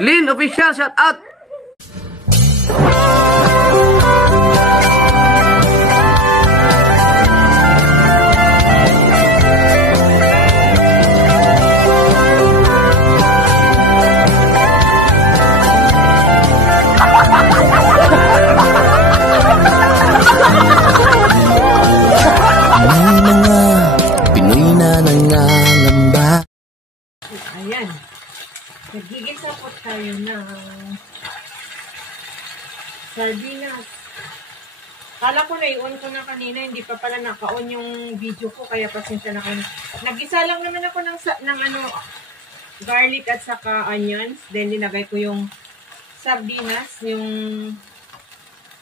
Lynn Official, shout out! Pinoy na nangangamba. Ayan. Nagigisa po tayo ng sardinas. Kala ko na i-on ko na kanina, hindi pa pala naka-on yung video ko, kaya pasensya na kayo. Nag-isa lang naman ako ng garlic at saka onions. Then, linagay ko yung sardinas, yung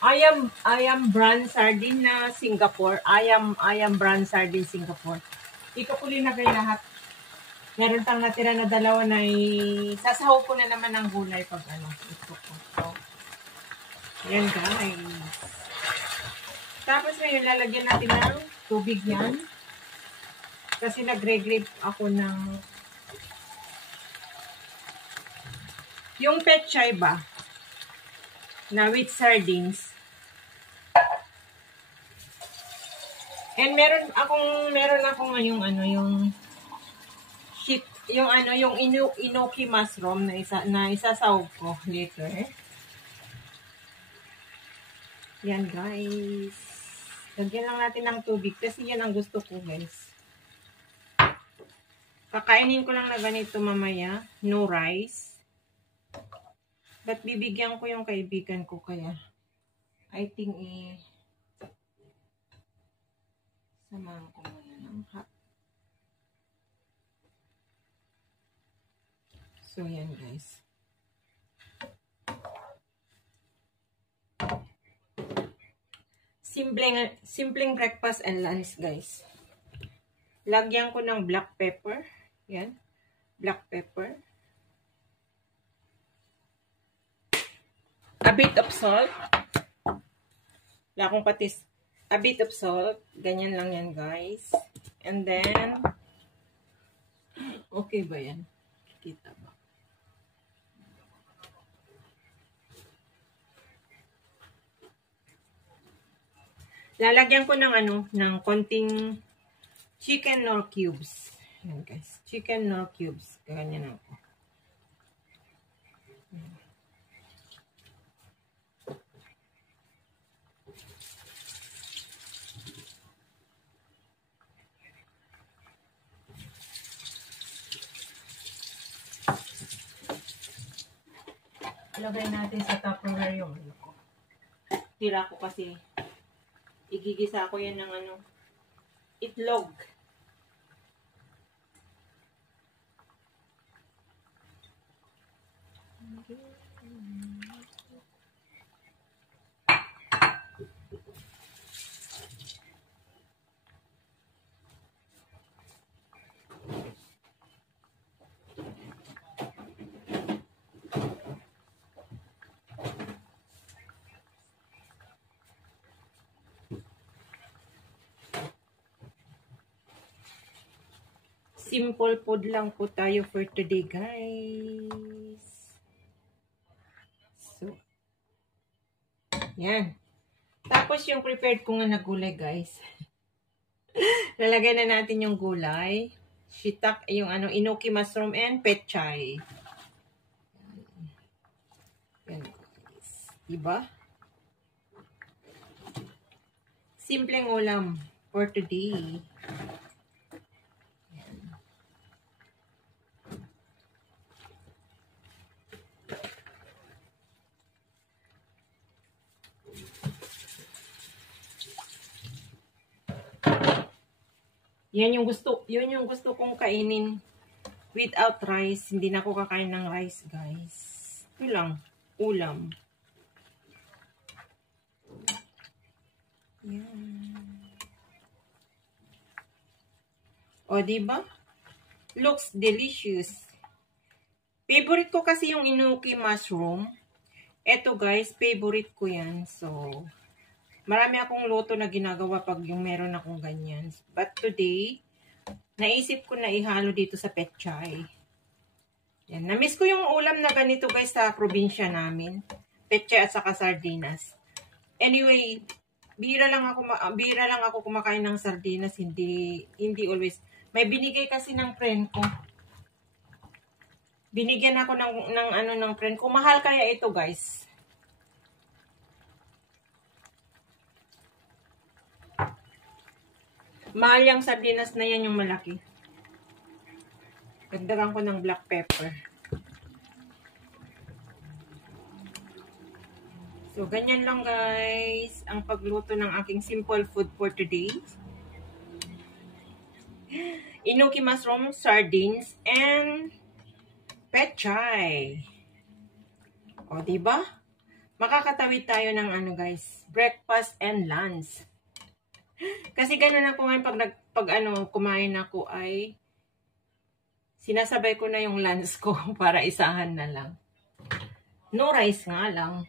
ayam brand sardine na Singapore. Ayam brand sardine Singapore. Ito ko linagay lahat. Meron pang natira na dalawa na sasahaw ko na naman ng gulay pag ito ko. So, yan guys. Tapos ngayon lalagyan natin ng tubig yan. Kasi nagre-grate ako ng yung pechay ba na with sardines. And meron akong yung shit, yung enoki mushroom na isasawag ko later. Yan guys. Lagyan lang natin ng tubig kasi yan ang gusto ko guys. Kakainin ko lang na ganito mamaya. No rice. But bibigyan ko yung kaibigan ko kaya I think samahan ko muna ng hot. So, yan guys. Simpleng breakfast and lunch guys. Lagyan ko ng black pepper. Yan. Black pepper. A bit of salt. Wala akong patis. A bit of salt. Ganyan lang yan guys. And then, okay ba yan? Kikita ba? Lalagyan ko ng konting chicken nor cubes. Yan guys. Chicken nor cubes. Ganyan ako. Ilagay natin sa Tupperware yung ko. Tira ko kasi igigisa ko yan ng itlog. Simple food lang po tayo for today, guys. So, yan. Tapos yung prepared ko nga na gulay, guys. Lalagay na natin yung gulay. Shiitake, yung enoki mushroom and pechay. Yan, guys. Diba? Simpleng ulam for today. Yun yung gusto kong kainin without rice. Hindi na ako kakain ng rice, guys. Ito lang, ulam. Yan. O, diba? Looks delicious. Favorite ko kasi yung enoki mushroom. Eto, guys, favorite ko yan. So, marami akong luto na ginagawa pag yung meron akong ganyan. But today, naisip ko na ihalo dito sa pechay. Yan. Na-miss ko yung ulam na ganito guys sa probinsya namin. Pechay at saka sardinas. Anyway, bira lang ako kumakain ng sardinas, hindi always. May binigay kasi ng friend ko. Binigyan ako ng friend ko. Mahal kaya ito, guys. Mahal yung sardinas na yan, yung malaki. Dagdagan ko ng black pepper. So, ganyan lang guys, ang pagluto ng aking simple food for today. Enoki mushroom, sardines, and pechay. O, diba? Makakatawid tayo ng ano guys, breakfast and lunch. Kasi ganun ako ngayon pag kumain ako ay sinasabay ko na yung lunch ko para isahan na lang. No rice nga lang.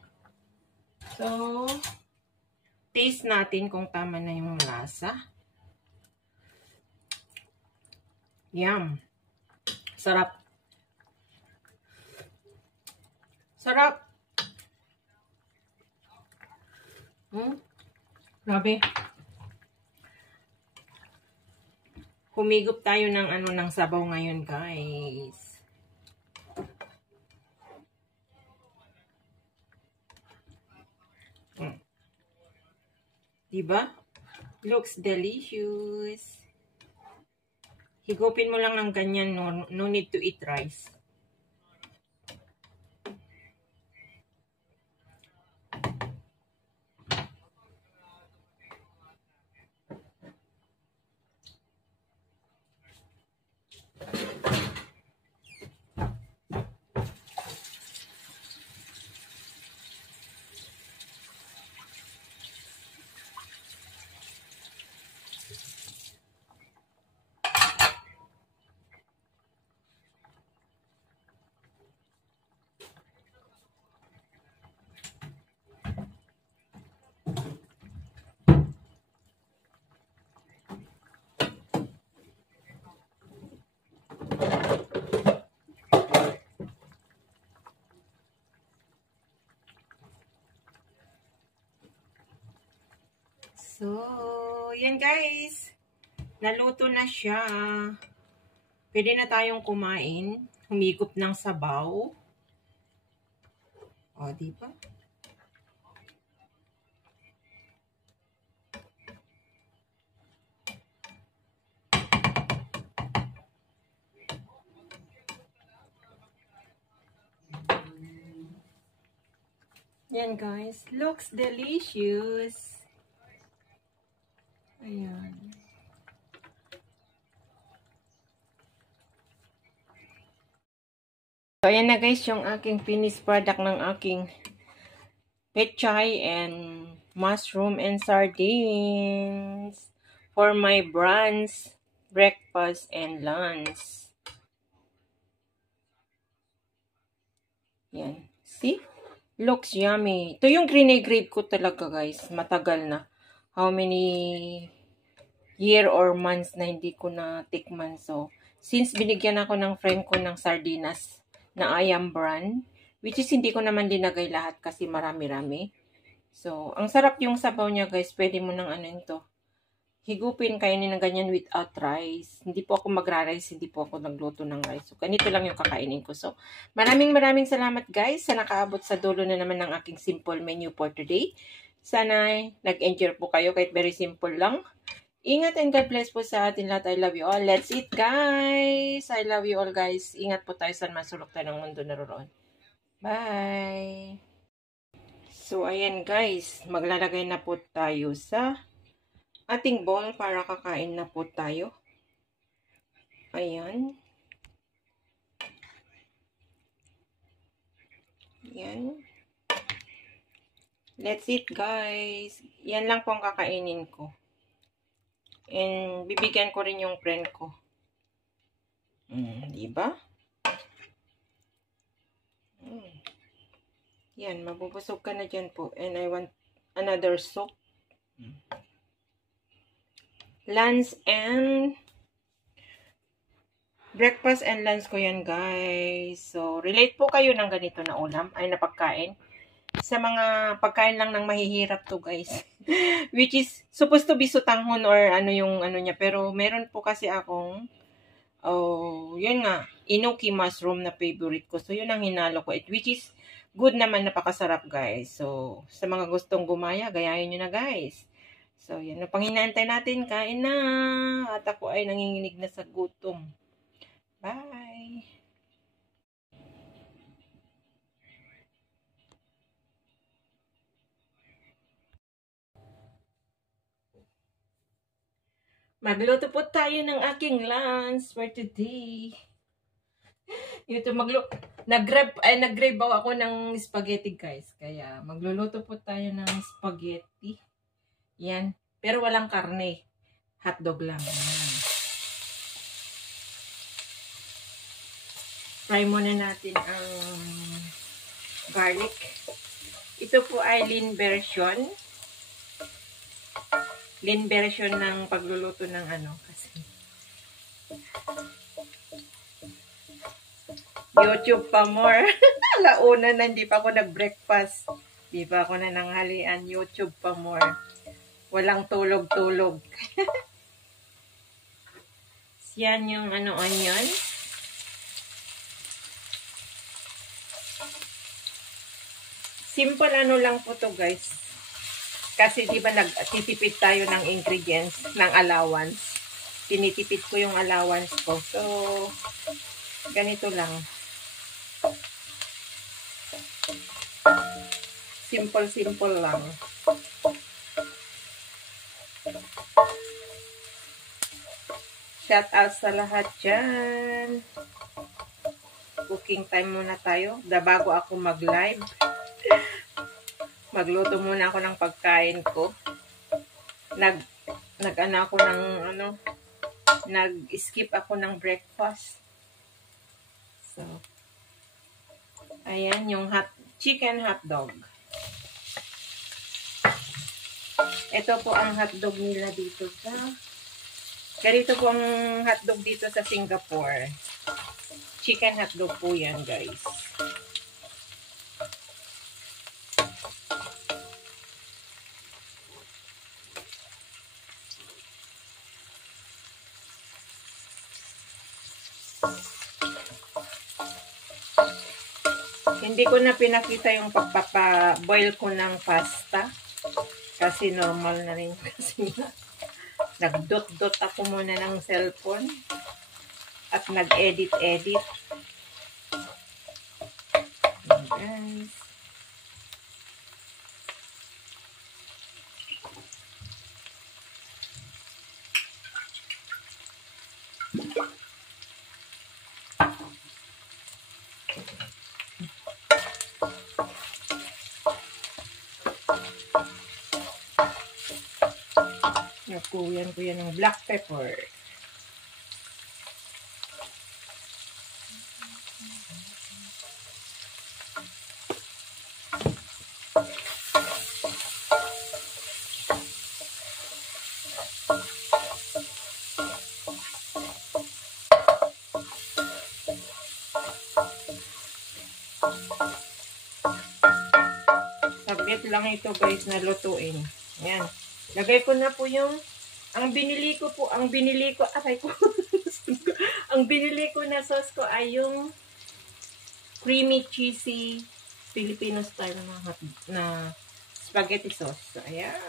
So, taste natin kung tama na yung lasa. Yum. Sarap. Sarap. Grabe. Humigop tayo ng sabaw ngayon, guys. Diba? Looks delicious. Higupin mo lang ng ganyan, no need to eat rice. So, yan guys. Naluto na siya. Pwede na tayong kumain. Humigop ng sabaw. O, diba? Yan guys. Looks delicious. Ayan. So, ayan na guys yung aking finished product ng aking pechay and mushroom and sardines for my brunch, breakfast, and lunch. Yan. See? Looks yummy. Ito yung green-grade ko talaga guys. Matagal na. How many year or months na hindi ko na tikman. So, since binigyan ako ng friend ko ng sardinas na Ayam brand, which is hindi ko naman linagay lahat kasi marami-rami. So, ang sarap yung sabaw niya guys. Pwede mo nang ito. Higupin kainin ng ganyan without rice. Hindi po ako magra-rice, hindi po ako nagluto ng rice. So, ganito lang yung kakainin ko. So, maraming salamat guys sa nakaabot sa dulo na naman ng aking simple menu for today. Sana nag-enjoy po kayo kahit very simple lang. Ingat and God bless po sa atin lahat. I love you all. Let's eat guys. I love you all guys. Ingat po tayo sa masulok tayo ng mundo naroon. Bye! So, ayan guys. Maglalagay na po tayo sa ating bowl para kakain na po tayo. Ayan. Ayan. Let's eat guys. Yan lang po ang kakainin ko. And bibigyan ko rin yung friend ko. Diba? Yan, mabubusog ka na dyan po. And I want another soup. Lunch and Breakfast and lunch ko yan, guys. So, relate po kayo ng ganito na ulam, ay na pagkain. Sa mga pagkain lang ng mahihirap to, guys. Which is, supposed to be sutanghon or ano yung ano niya. Pero, meron po kasi akong, yun nga, enoki mushroom na favorite ko. So, yun ang hinalo ko. Which is, good naman, napakasarap, guys. So, sa mga gustong gumaya, gayahin nyo na, guys. So, yan. Pang hinahantay natin, kain na. At ako ay nanginginig na sa gutom. Bye! Magluto po tayo ng aking lunch for today. Ito nag-grab ako ng spaghetti, guys. Kaya magluluto po tayo ng spaghetti. Yan. Pero walang karne. Hotdog lang. Yan. Fry muna natin ang garlic. Ito po ay lean version. Lean version ng pagluluto ng ano. Kasi YouTube pa more. Alauna na, hindi pa ako nag-breakfast. Hindi pa ako na nanghalian. YouTube pa more. Walang tulog-tulog. Yan yung ano, onion. Simple ano lang po to, guys. Kasi di ba nagtitipid tayo ng ingredients, ng allowance. Tinitipid ko yung allowance ko. So, ganito lang. Simple lang. Shout out sa lahat dyan. Cooking time muna tayo. Bago ako mag-live. Magluto muna ako ng pagkain ko. Nag-skip ako ng breakfast. So, ayan yung chicken hotdog. Ito po ang hotdog nila dito sa ganito po ang hotdog dito sa Singapore. Chicken hotdog po yan, guys. Hindi ko na pinakita yung pagpapa-boil ko ng pasta. Kasi normal na rin kasi nag-dot-dot ako muna ng cellphone. At nag-edit-edit. Guys. Nakuyan ko yan ng black pepper. Saglit lang ito, guys, na lutuin. Ayan. Lagay ko na po yung ang binili ko, ang binili ko na sauce ko ay yung creamy cheesy Filipino style na spaghetti sauce. So, ayan.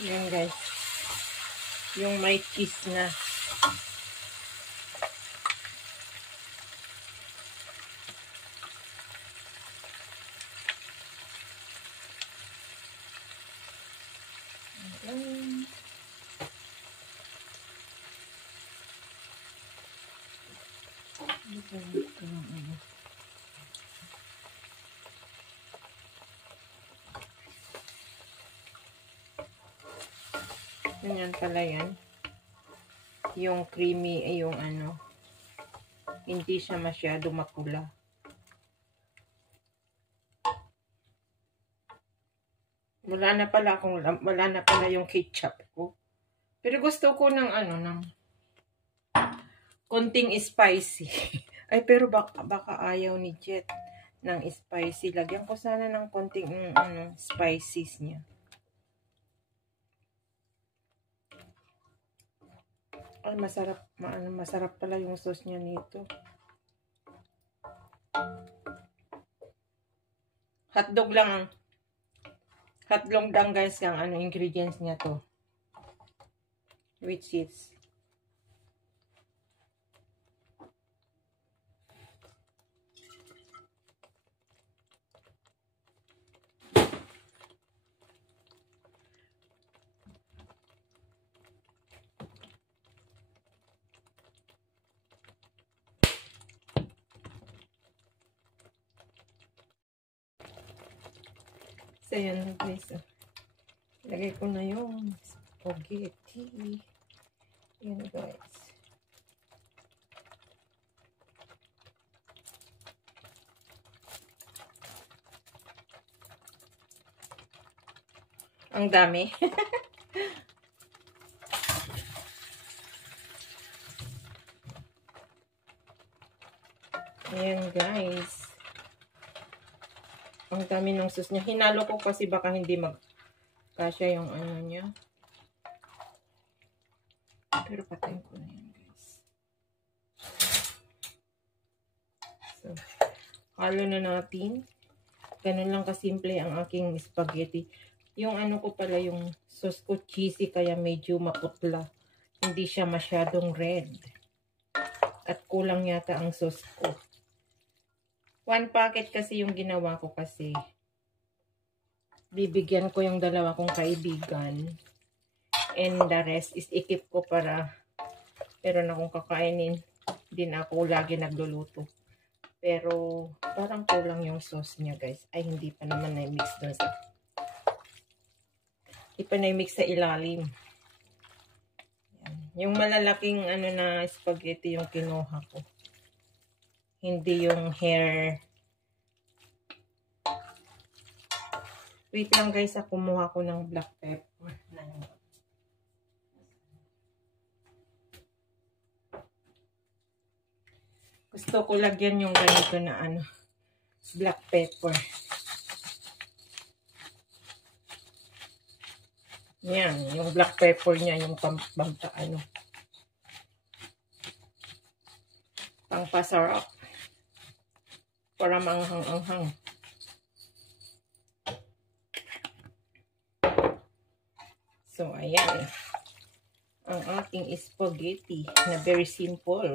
Ayan, guys. Yung may cheese na. Ganyan pala yan. Yung creamy, yung ano. Hindi siya masyado mapula. Wala na pala yung ketchup ko. Pero gusto ko ng ng konting spicy. Ay, pero baka ayaw ni Jet ng spicy. Lagyan ko sana ng konting spices niya. Ay, masarap pala yung sauce niya nito. Hotdog lang guys ang ingredients niya to. Which is so yan guys. Lagay ko na yung spaghetti. Yan guys. Ang dami. Ayan guys. Ang dami ng sauce niya. Hinalo ko kasi baka hindi magkasya yung niya. Pero patayin ko na yan guys. So, halo na natin. Ganun lang kasimple ang aking spaghetti. Yung ko pala, yung sauce ko cheesy kaya medyo maputla. Hindi siya masyadong red. At kulang yata ang sauce ko. 1 packet kasi yung ginawa ko kasi bibigyan ko yung dalawa kong kaibigan. And the rest is ikip ko para meron akong kakainin. Din ako lagi nagluluto. Pero parang kulang yung sauce niya guys. Ay hindi pa naman na-mix dun sa hindi pa na-mix sa ilalim. Yan. Yung malalaking na spaghetti yung kinuha ko. Hindi yung hair. Wait lang guys, kumuha ko ng black pepper. Gusto ko lagyan yung ganito na black pepper. Yan, yung black pepper niya, yung pangpasarap. Para manghang-anghang. So, ayan. Ang ating spaghetti na very simple.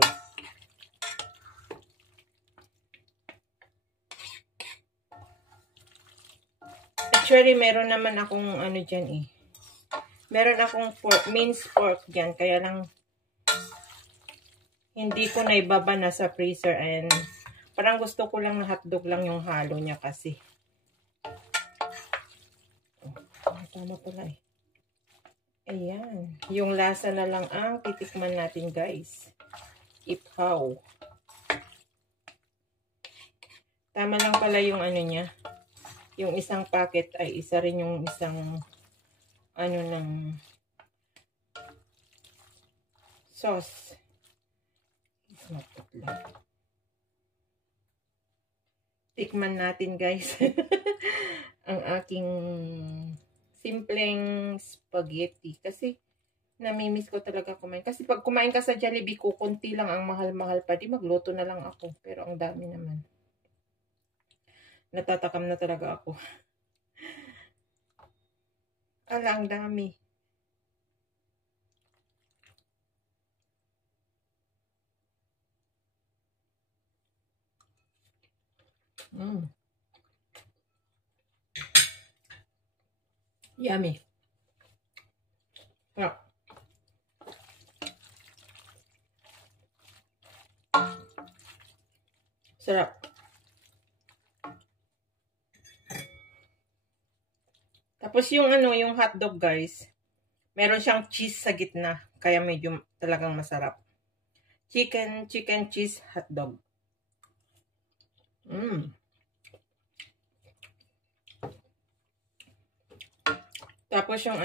Actually, meron naman akong dyan Meron akong minced pork dyan. Kaya lang, hindi ko na ibaba na sa freezer. And parang gusto ko lang na hotdog lang yung halo niya kasi. Tama pala Ayan. Yung lasa na lang ang titikman natin guys. Ipaw. Tama lang pala yung niya. Yung isang packet ay isa rin yung isang ng sauce. Tikman natin guys. Ang aking simpleng spaghetti. Kasi namimiss ko talaga kumain. Kasi pag kumain ka sa Jollibee ko, konti lang ang mahal-mahal pa. Di magluto na lang ako. Pero ang dami naman. Natatakam na talaga ako. Ala, ang dami. Yummy. Sarap. Sarap. Tapos yung yung hotdog guys, meron siyang cheese sa gitna, kaya medyo talagang masarap. chicken cheese hotdog. Tapos yung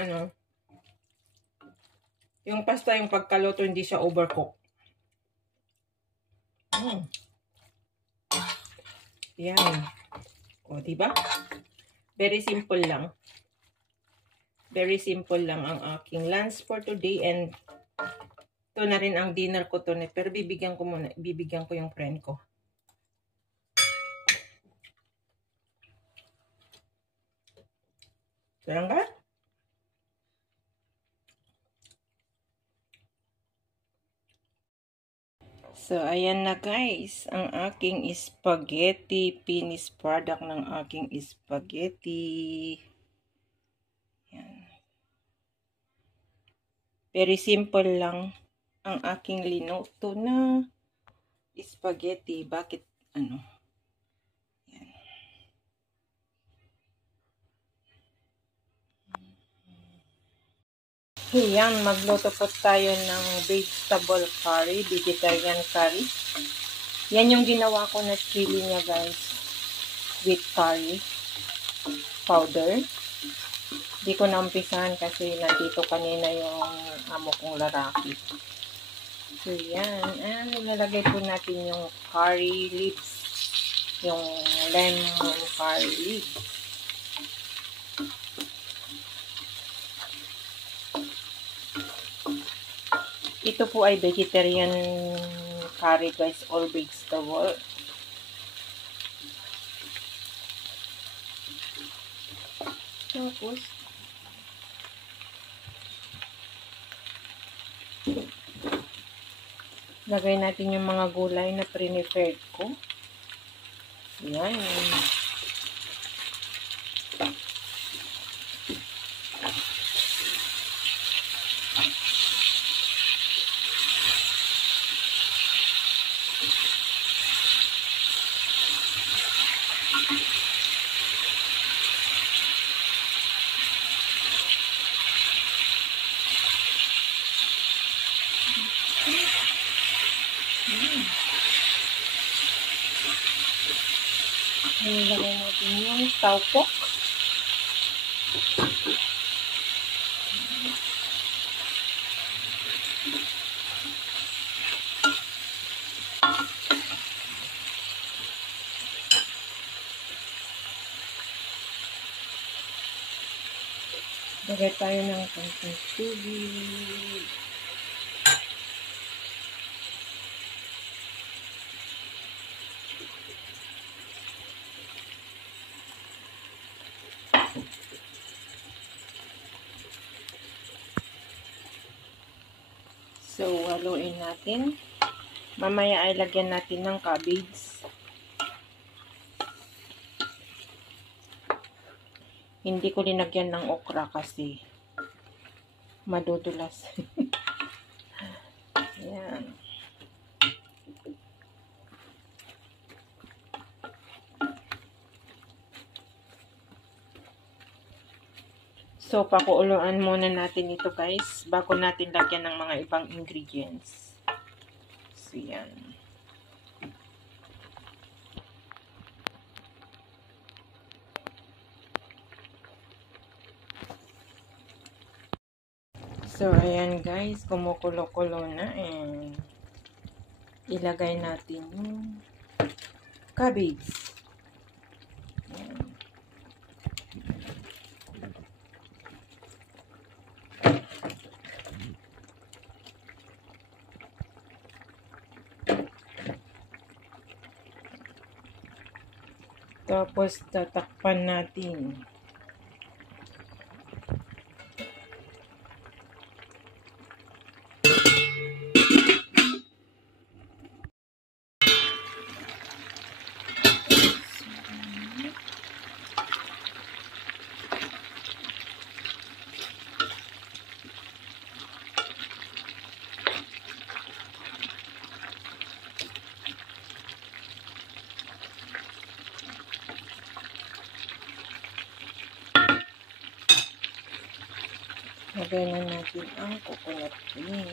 yung pasta, yung pagkaluto, hindi siya overcook. Yan. O, diba? Very simple lang. Very simple lang ang aking lunch for today. And ito na rin ang dinner ko tonight. Pero bibigyan ko yung friend ko. Sarang ka? So, ayan na guys, ang aking spaghetti, finished product ng aking spaghetti. Yan. Very simple lang ang aking linuto na spaghetti. Bakit, yan. Yan, magluto po tayo ng vegetable curry, vegetarian curry. Yan yung ginawa ko na chili niya guys, with curry powder. Di ko naumpisahan kasi nandito kanina yung amo kong lalaki. So yan, nilalagay po natin yung curry leaves, yung lemon curry leaves. Ito po ay vegetarian curry guys, all vegetable. Tapos, lagay natin yung mga gulay na pre-prepared ko. Yan. Nilagay natin yung taupo. Lagay tayo ng konting tubig. So, haluin natin. Mamaya ay lagyan natin ng cabbage. Hindi ko linagyan ng okra kasi madudulas. Ayan. So, pakuuluan muna natin ito guys bago natin lagyan ng mga ibang ingredients. So, yan. So, ayan guys, kumukulo-kulo na and ilagay natin yung cabbage. Ayan. Tapos, tatakpan natin. Lagay na natin ang coconut cream.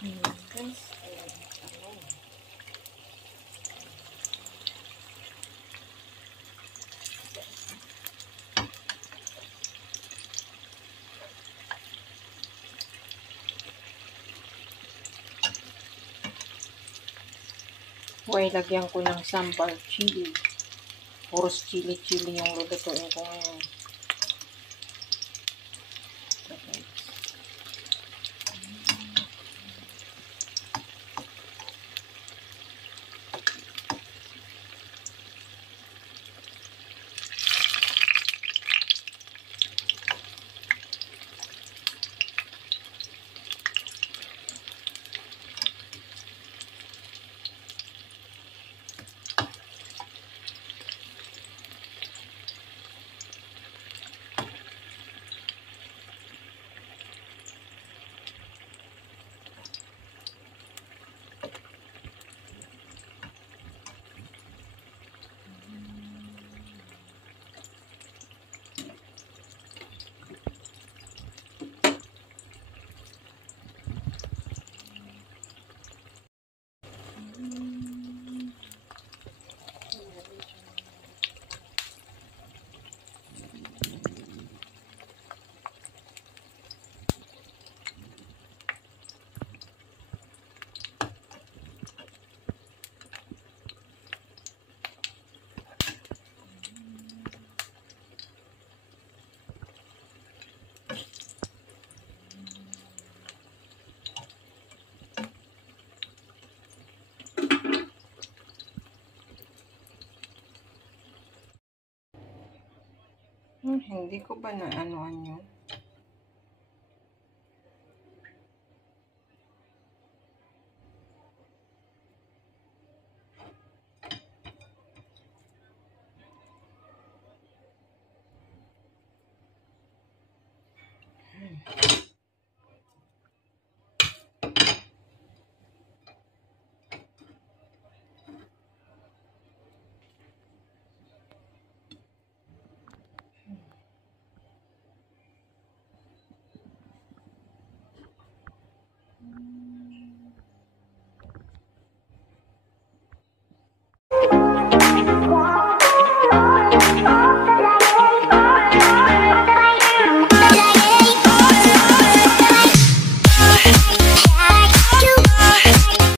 Guys, huwag lagyan ko ng sambal chili. Puros chili-chili yung lulutuin ko ngayon. Hindi ko ba na anuan yun?